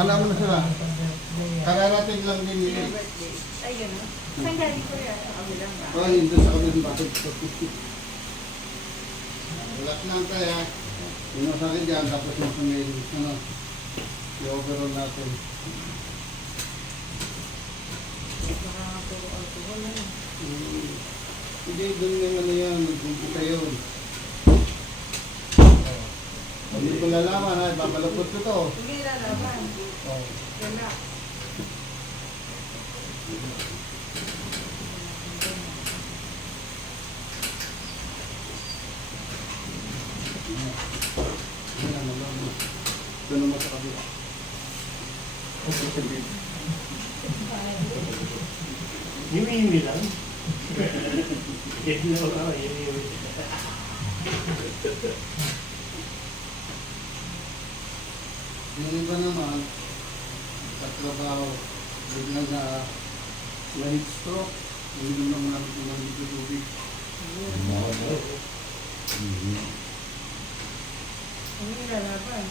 Alam mo na sila. Kararating lang din nila. Ay, gano'n. Saan galing ko yan? Sa kabilang ba? Oh, hindi sa kabilang bakit. Relax lang tayo ha. Yung sa akin dyan, tapos yung sa may, ano, yung overall natin. Baka nga puro alcohol na. Hindi, doon yung ano yan, nagpupunta yun. Hindi ko lalaman ha, babalapot ko to. Hindi lalaban. Oh. Relax. Yan ang malaman. Doon naman sa kabila. Himi-himi lang. Himi lang. Himi-himi. Yung iba naman, sa trabaho, biglang na heat stroke, hindi naman namin tumangin sa tubig. Hindi lalaban.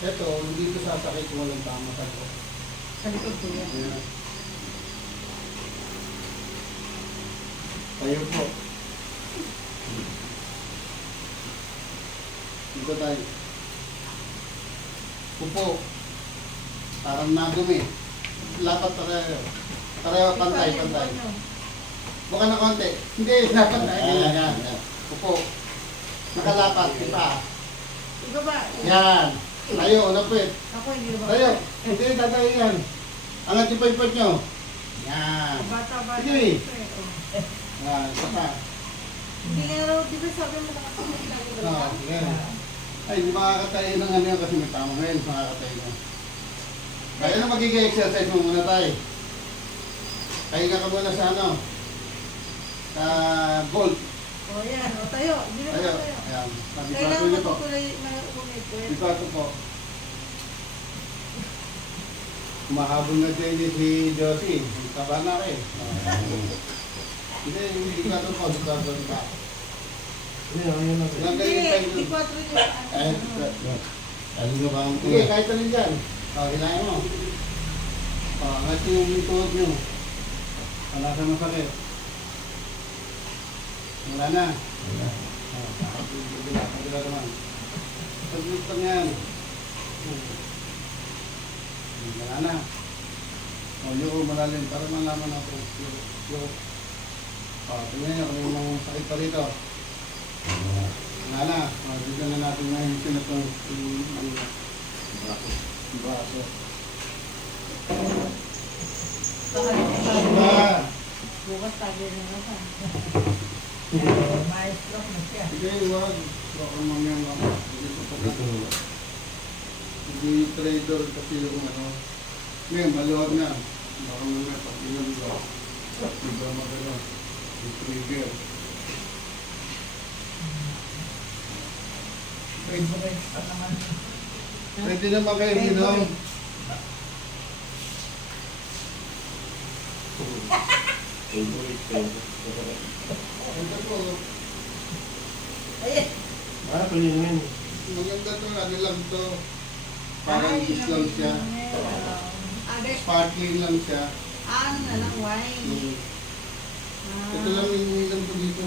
Ito, hindi ito sasakit kung walang tama sa ko. Sa likod ko yan. Ayan. Tayo po. Dito tayo. Upo. Parang nadumi. Lapat tayo. Pareho, pantay. Buka na konti. Hindi, dapat na. Yan. Upo. Nakalapat. Ipa. Iba ba? Yan. Tayo, napit. Ako hindi ba? Tayo. Hindi, tatayo yan. Angat yung paipot nyo. Yan. Bata-bata. Sige. Oh. Yan, isa pa. Hindi nga raw, di ba sabi mo nakasabay na ako Oo, yan. Ay, hindi makakatayo ng ano yan kasi may tama ngayon, makakatayo na. Kaya na magiging exercise mo muna tayo. Pahinga ka muna sa ano, sa gold. O yan, o tayo. Hindi na Tayo. tayo. Ayan, Kailangan sabi ko po. matutuloy na umipit. Ito po. Kumahabol na din si Josie. Taba na rin. Hindi ka ito po. Dito pa. Ayun lang. Ilang kayo Hindi, yung time di doon? 4 yung Ay, ano. ano nga ba ang sige, kahit alin dyan. Hilahin mo. Angat yung tuhod nyo. Wala sa masakit. Wala na. Kabila naman. Pag-look lang yan. Wala na. Yung malalim para malaman natin. Tingnan nyo kung yung sakit pa rito. Wala na. Bigyan na natin na yung sinatong braso. Diba? Bukas tayo na naman. Maestro na siya. Hindi, wag. Baka mamaya mga. Hindi trader kasi yung ano. Ngayon, maluwag na. Baka mamaya pag ginagawa. Diba magano? Yung trigger. Favorite pa naman. Pwede naman kayo minom. Ito po. Ayun. Pwede naman. Maganda to. Ano lang to. Parang juice lang siya. Sparkling lang siya. Ano na lang, wine. Ito lang yung ininom ko dito.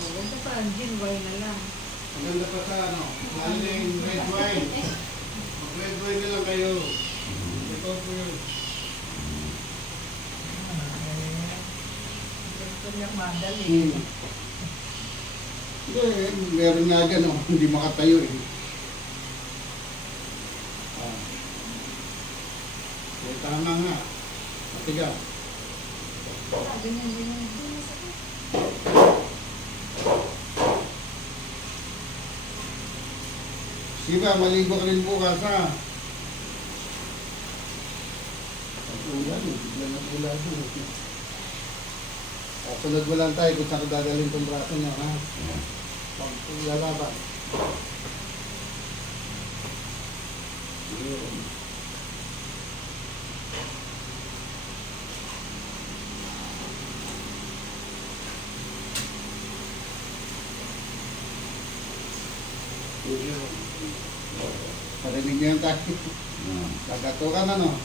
Huwag ka parang gin, wine na lang. Maganda pa sa ano. Lalo na yung red wine. Mag-red wine na lang kayo. Ito po yun. Gusto niya madali. Hindi, meron nga dyan oh. Hindi makatayo eh. Tama nga. Matiga. Ganyan. Siba, maligo ka rin bukas ha. Ulan, bigla na ulan. Sunod mo lang tayo kung saan dadalhin itong braso niya ha. Pag lalaban. Parinig niyo yung tayo. Kagatukan ano.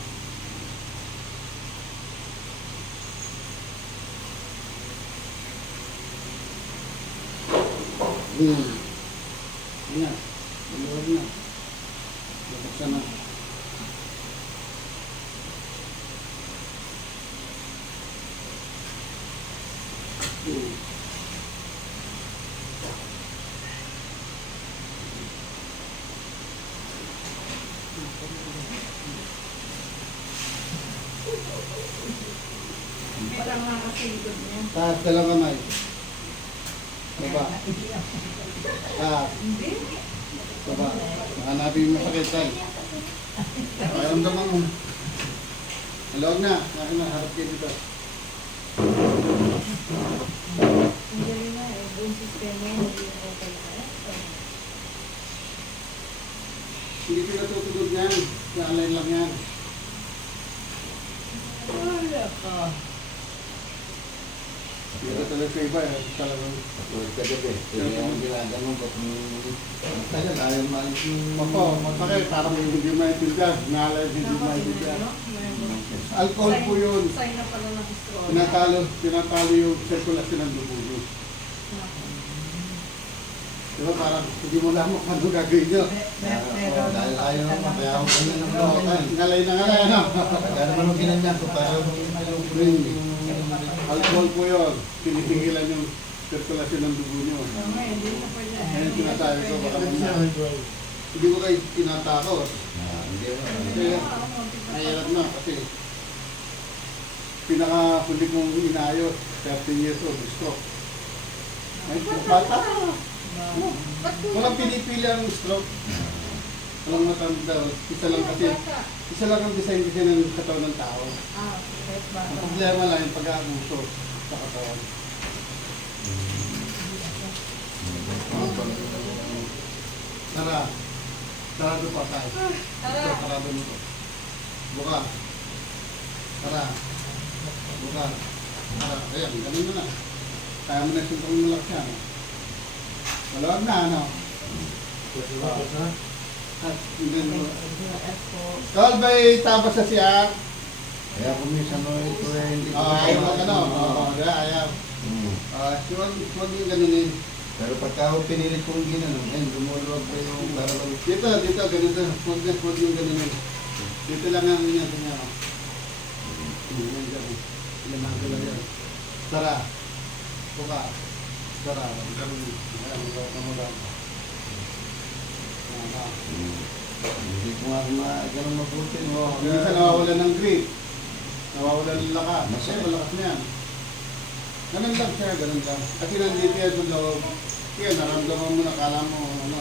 Yan na. Maluwag na. Buksan na. Parang nakakasigod niya. Taas ka lang kamay. Baba. Taas. Hindi. Baba. Hanapin mo sakit tayo. Pakiramdaman mo. Alawag na. Akin na. Harap kayo dito. Ang galing nga eh. Buong sistema hindi okay na. Hindi pinatutugod yan. Naalay lang yan. Wala ka. Dito talaga sa iba eh. Talagang. Kagabi, kaya ang ginaganon ko kung tagal, ayaw maalis yung... Opo, masakit. Parang hindi maintindihan. Naalay hindi maintindihan. Alcohol po yun. Sign na pala ng stroke. Tinatalo yung circulation ng dugo nyo. Diba parang hindi mo lang ano gagawin nyo. Dahil ayaw naman, kaya ako kanya ng Oo, lokan. ngalay na ngalay, ano? Kaya naman ang ginanyan ko, para Alcohol po yun. Pinitingilan yung circulation ng dugo nyo. Hindi na pala. Ayun sinasabi ko, baka Ano siya, mamaya. Joy? Hindi ko kayo tinatakot. Hindi mo. Kaya nahirap na kasi pinakahuli kong inayos, 13 years old, stroke. Ay, bata. Walang pinipili ang stroke. Walang matanda. Isa lang kasi, isa lang ang design kasi ng katawan ng tao. Kahit Ang bata. problema lang yung pag-aabuso sa katawan. Tara. Sarado pa tayo. Ito, sarado mo to. Buka. Tara. Buka. Tara. Ayan, ganun mo na. Kaya mo na sintong malak siya. No? Malawag na, ano? Tapos na. At, hindi mo. Tol, ba'y tapos sa siya? Kaya kung minsan no, ito eh, hindi ko... Ayaw mo ka, no? Oo, ayaw. Huwag yung ganunin. Pero pagka ako pinilit kong ginanon, lumuluwag pa yung parang... Dito, ganito. Huwag yung ganunin. Dito lang ang ganyan, ganyan. Ganyan, ganyan. Ilan ang galaw yan. Tara. Buka. Tara. Ganun. Ayan, malawag na malawag. Hindi ko nga ganun mabuti. Oo, minsan nawawalan ng grip. Nawawalan ng lakas. Kasi malakas na yan. Ganun lang siya, ganun lang. Kasi nandito yan sa loob. Kaya naramdaman mo na, kala mo, ano,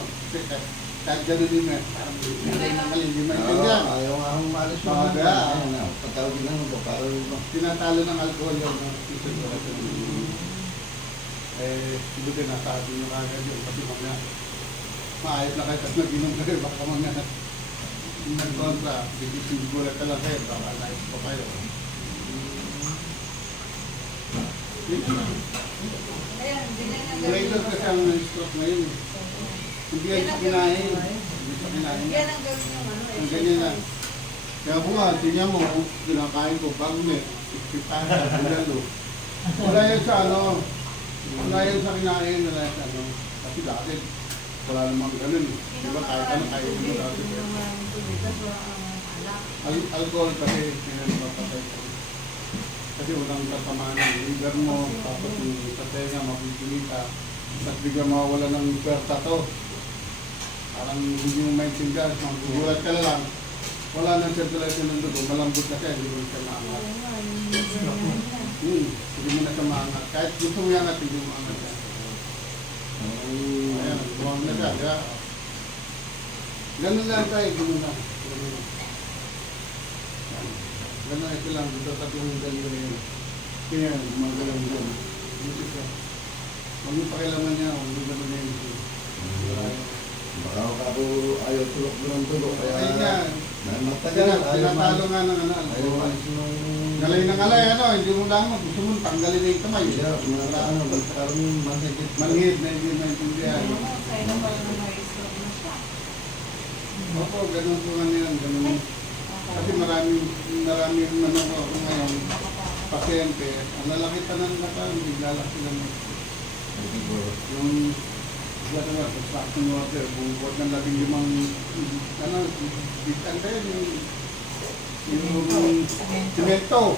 kahit ganun din eh. Parang hindi maintindihan. Ayaw nga akong maalis mo. Baga. Pagkawag ginanon ko, parang... Tinatalo ng alcohol yun. Buti nasabi nyo kagad yun. Kasi mga maayos na kayo tapos nag-inom kayo. Baka mga nag-contra. Sigulat ka lang kayo. Baka nice pa kayo. Ayan, hindi na yung Greater kasi ang stroke ngayon. Hindi yan sa kinain. Hindi sa kinain. Yan ang gawin yung ano. Ang ganyan lang. Kaya po nga, tingnan mo, kinakain ko, bagnet, ispipasa, bulalo. Wala yan sa ano, wala yan sa kinain, wala yan sa ano. Kasi dati, wala namang ganun. Di ba, kahit ano, kahit ano dati. Alcohol kasi, pinapapatay ko. Kasi walang kasamaan ng liver mo, tapos yung patay nga, mapipilita. At biglang mawala ng pwersa to. Parang hindi mo maintindihan, magugulat ka na lang. Wala nang circulation ng dugo, malambot na siya, hindi mo siya maangat. Hindi mo na siya maangat. Kahit gusto mo yan at hindi mo maangat yan. Ayan, buwang na siya. Kaya, ganun lang tayo, ganun lang. Ganun lang. Ganun, ito lang, dito tatlong ganun yun. Kaya, gumagalaw yun. Dito siya. Huwag yung pakilaman niya, huwag yung ganun yun. Wala yun. Baka ako ayaw tulok mo ng tulok, kaya... Ayun nga. Matagal, ayaw Tinatalo nga ng ano. Ayaw maalis nung... Ngalay na ngalay, ano, hindi mo lang, gusto mo tanggalin na yung kamay. Kaya, mga ano, magkaroon manhigit. Manhid na hindi maintindihan. Sign na pala ng may stroke na siya. Opo, ganun po nga yan. Ganun. Kasi maraming ano po ako ngayon, pasyente. Ang lalaki pa ng mata, biglalaki lang. Yung construction worker, bungkot ng 15, ano, bitan ba yun, yung simento.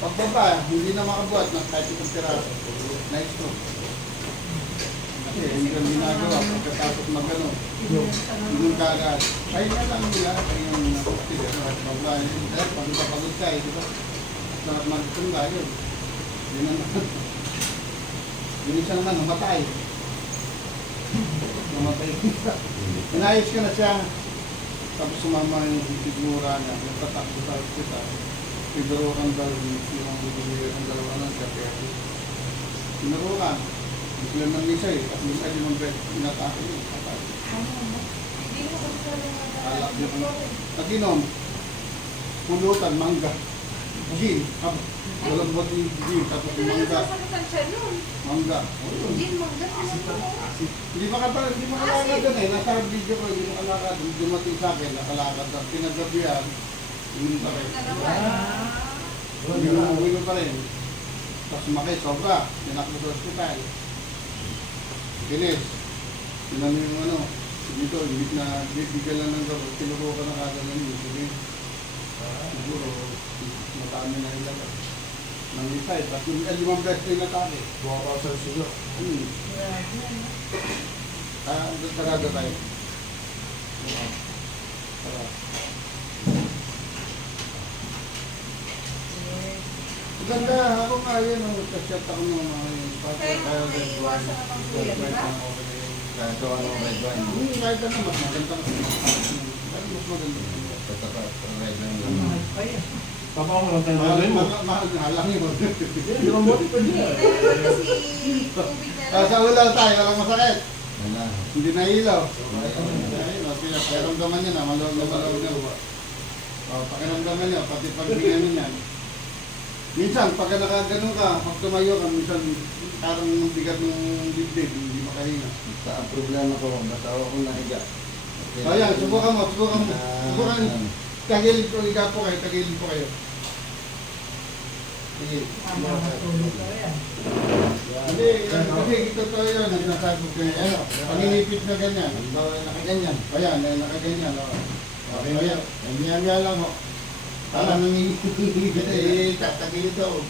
Pagbaba, hindi na makabuhat ng kahit isang piraso. Nice to. Kasi hindi ka ginagawa pagkatapos magano. Yung kagad. Ay na lang nila. Ay yung nakapagtigas at pagbahay. Dahil pagod ka eh, di ba? Sarap magtunda yun. Yun naman. Yun siya naman, namatay. Namatay ka. Inayos ka na siya. Tapos sumama yung sigura niya. Nagtatakbo sa hospital. Pinurukan daw yung dalawa ng kape. Pinurukan. Bigla ng misa eh. At misa yung mga inatake yun. Alak yun. At inom. Pulutan, mangga. Gin. Walang buhat yung gin. Tapos mangga. Mangga. Hindi makalakad doon eh. Nasa video ko, hindi makalakad. Dumating sa akin, nakalakad. At pinagabihan, inom pa rin. Inom pa rin. Tapos sumakit, sobra. Tinakbo sa hospital. Kinis. Yun yung ano. Dito, hindi na bibigyan lang ng gawin. Tinuro ka na kagad ng yun. Siguro, matami na yung lagat. Nang isay. Tapos yung limang beses na inatake. Buha pa sa suyo. Sarado tayo. Tara. Ganda, ako nga yun. Nagka-shot ako ng mga yun. Kaya may iwasan naman po yan, di ba? Kahit ano, red wine. Kahit ano, mas maganda. Kahit mas maganda. Tataka, red wine lang. Papa ko lang tayo nalagay mo. Mahal na lang yun. Hindi naman mo. Pwede na. Kasi tubig na lang. Sa ulaw tayo, walang masakit. Wala. Hindi na ilaw. Pakiramdaman niya na, malawag na malawag na. Pakiramdaman niya, pati pagbigyan niya. Minsan, pag nakaganon ka, pag tumayo ka, minsan parang bigat ng dibdib, hindi makahinga. Sa problema ko, natawa ko nahiga. So yan, subukan mo. Subukan. Tagilid ko, higa po kayo, tagilid po kayo. Sige. Hindi, kasi ito to yun, nagsasabi ko yun. Ano, paninipit na ganyan. Nakaganyan. Ayan, nakaganyan. Okay, ayan. Ayan lang ho. Parang nanginginig ka eh, tatagilid daw.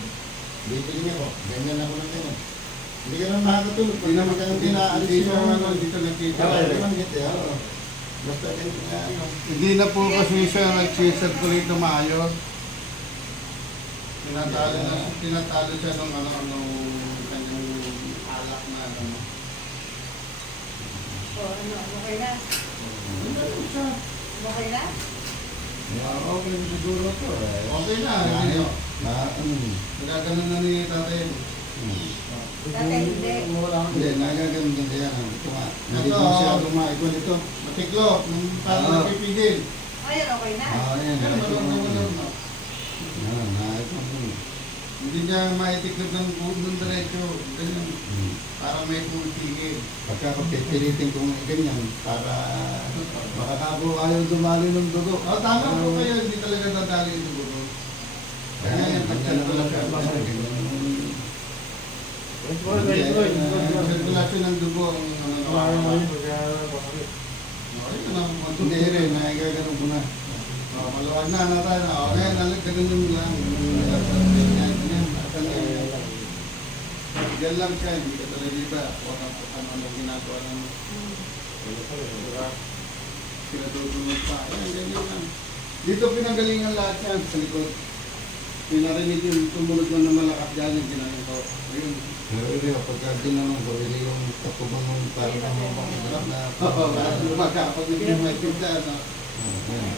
Bibili niya ko, ganyan ako ng ganyan. Hindi ka naman makakatulog. Hindi naman ka nang dinaalis dito, dito nagkita. Hindi naman dito, basta ganito nga ano. Hindi na po kasi siya nag-circulate na maayos. Tinatalo siya ng ano, kanyang alak na ano. Okay na? Ano siya? Okay na? Okay siguro to eh. Okay na, hindi. Nagaganon na ni tatay. Dati hindi. Hindi, nagaganon din kaya. Hindi Ito, ko siya lumaikon ito. matiklo, parang nagpipigil. Ayan, okay na. Ayan, Pero malawag na. naikon mo. Hindi niya maitiklop ng buhod ng diretso. Ganyan. Parang may pumipigil. Pagka pipilitin kong ganyan, para makakabo ayaw dumali ng dugo. Tama po kayo, hindi talaga nadali yung dugo. Kaya yan, pag-circulation. Circulation ng dugo ang Hindi rin, nagaganon ko na. maluwag na tayo na. Okay, ganun lang. Yan lang siya, hindi ka talaga iba. O ano ginagawa ng pinatutulog pa. Ayan, ganyan lang. Dito pinanggalingan lahat yan sa likod. Pinarinig yung tumulog mo na malakas dyan yung ginagawa ko. Ayun. Pero hindi, pagka ginanong ko, hindi yung kapubang mong parang mga na. Oo, lumaga. Pag hindi may pinta, ano. Ayan.